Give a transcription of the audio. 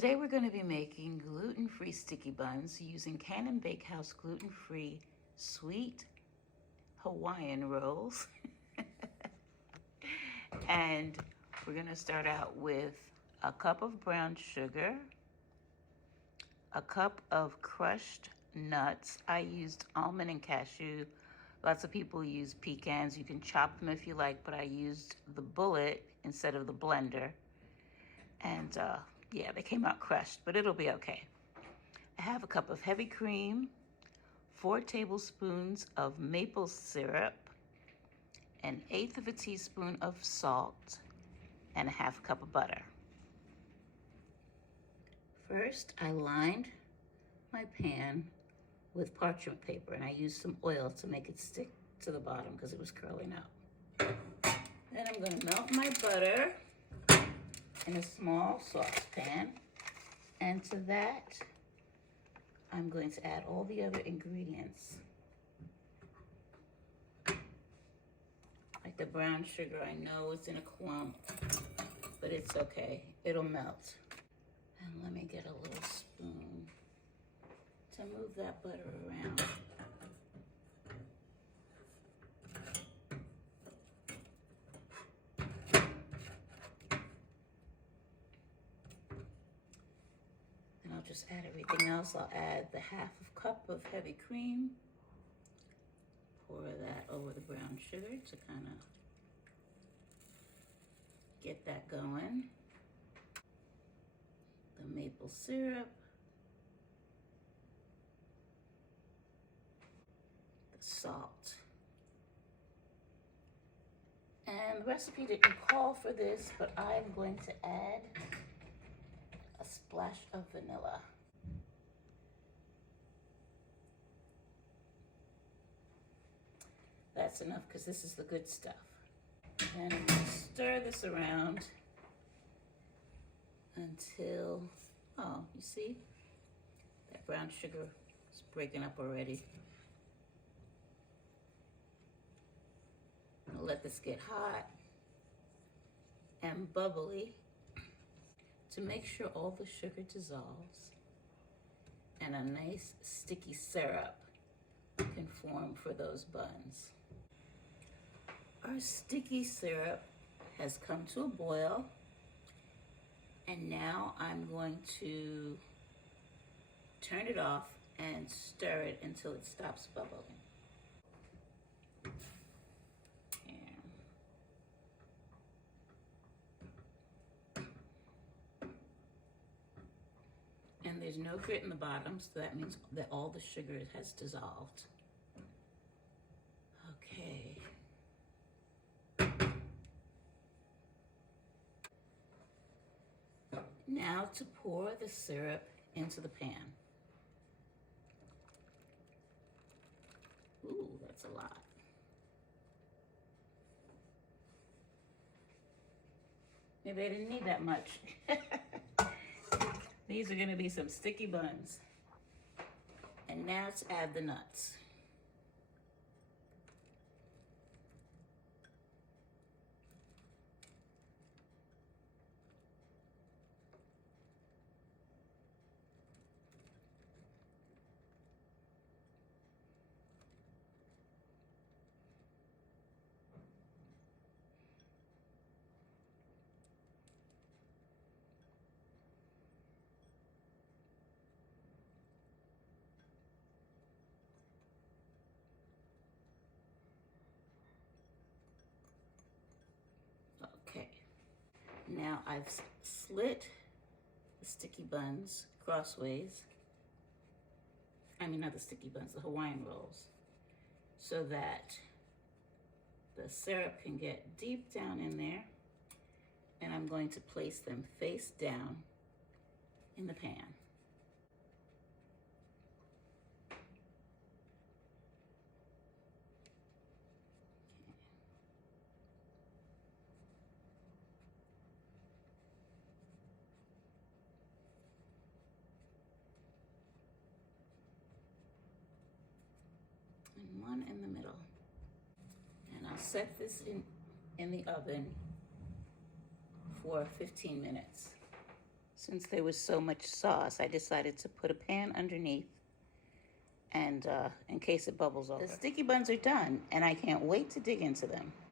Today we're going to be making gluten-free sticky buns using Cannon Bakehouse gluten-free sweet Hawaiian rolls. And we're going to start out with a cup of brown sugar, a cup of crushed nuts. I used almond and cashew. Lots of people use pecans. You can chop them if you like, but I used the bullet instead of the blender. And yeah, they came out crushed, but it'll be okay. I have a cup of heavy cream, 4 tablespoons of maple syrup, 1/8 of a teaspoon of salt, and a 1/2 cup of butter. First, I lined my pan with parchment paper, and I used some oil to make it stick to the bottom because it was curling up. Then I'm going to melt my butter in a small saucepan, and to that I'm going to add all the other ingredients. Like the brown sugar, I know it's in a clump, but it's okay, it'll melt. And let me get a little spoon to move that butter around. I'll just add everything else. I'll add the 1/2 cup of heavy cream. Pour that over the brown sugar to kind of get that going. The maple syrup. The salt. And the recipe didn't call for this, but I'm going to add a splash of vanilla. That's enough because this is the good stuff. And I'm going to stir this around until, oh, you see? That brown sugar is breaking up already. I'm going to let this get hot and bubbly to make sure all the sugar dissolves and a nice sticky syrup can form for those buns. Our sticky syrup has come to a boil, and now I'm going to turn it off and stir it until it stops bubbling. And there's no grit in the bottom, so that means that all the sugar has dissolved. Okay. Now to pour the syrup into the pan. Ooh, that's a lot. Maybe I didn't need that much. These are gonna be some sticky buns. And now let's add the nuts. Okay, now I've slit the sticky buns crossways. I mean, not the sticky buns, the Hawaiian rolls, so that the syrup can get deep down in there. And I'm going to place them face down in the pan. And one in the middle. And I'll set this in the oven for 15 minutes. As Since there was so much sauce, I decided to put a pan underneath and in case it bubbles over. The sticky buns are done, and I can't wait to dig into them.